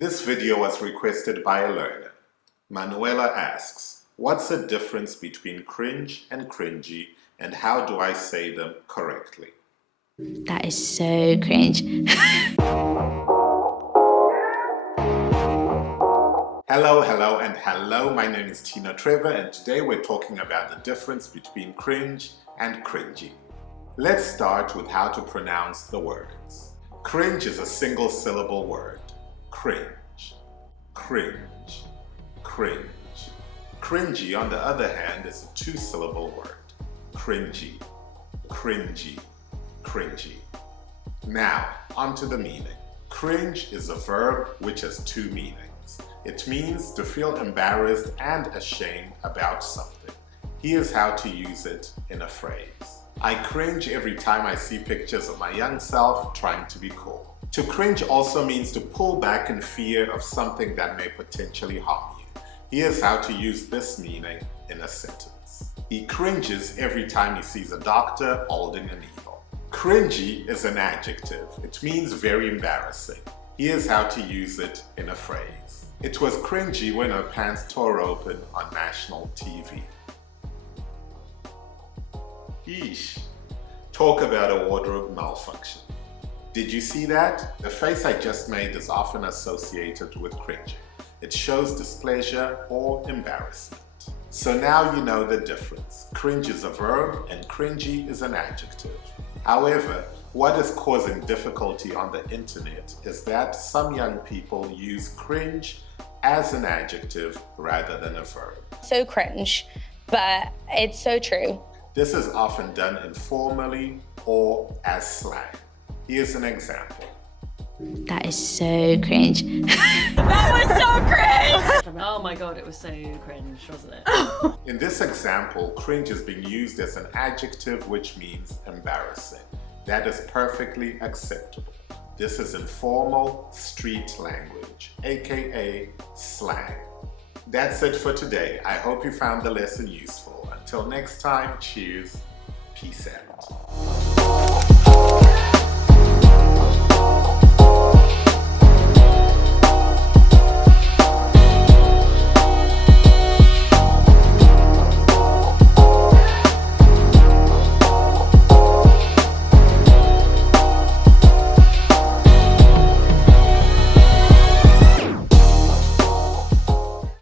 This video was requested by a learner. Manuela asks, what's the difference between cringe and cringy, and how do I say them correctly? That is so cringe. Hello, my name is Tino Trevor, and today we're talking about the difference between cringe and cringy. Let's start with how to pronounce the words. Cringe is a single syllable word. Cringe, cringe, cringe. Cringy, on the other hand, is a two-syllable word. Cringy, cringy, cringy. Now, onto the meaning. Cringe is a verb which has two meanings. It means to feel embarrassed and ashamed about something. Here's how to use it in a phrase. I cringe every time I see pictures of my young self trying to be cool. To cringe also means to pull back in fear of something that may potentially harm you. Here's how to use this meaning in a sentence. He cringes every time he sees a doctor holding a needle. Cringy is an adjective. It means very embarrassing. Here's how to use it in a phrase. It was cringy when her pants tore open on national TV. Yeesh. Talk about a wardrobe malfunction. Did you see that? The face I just made is often associated with cringing. It shows displeasure or embarrassment. So now you know the difference. Cringe is a verb and cringy is an adjective. However, what is causing difficulty on the internet is that some young people use cringe as an adjective rather than a verb. So cringe, but it's so true. This is often done informally or as slang. Here's an example. That is so cringe. That was so cringe! Oh my god, it was so cringe, wasn't it? In this example, cringe is being used as an adjective which means embarrassing. That is perfectly acceptable. This is informal street language, aka slang. That's it for today. I hope you found the lesson useful. Until next time, cheers, peace out.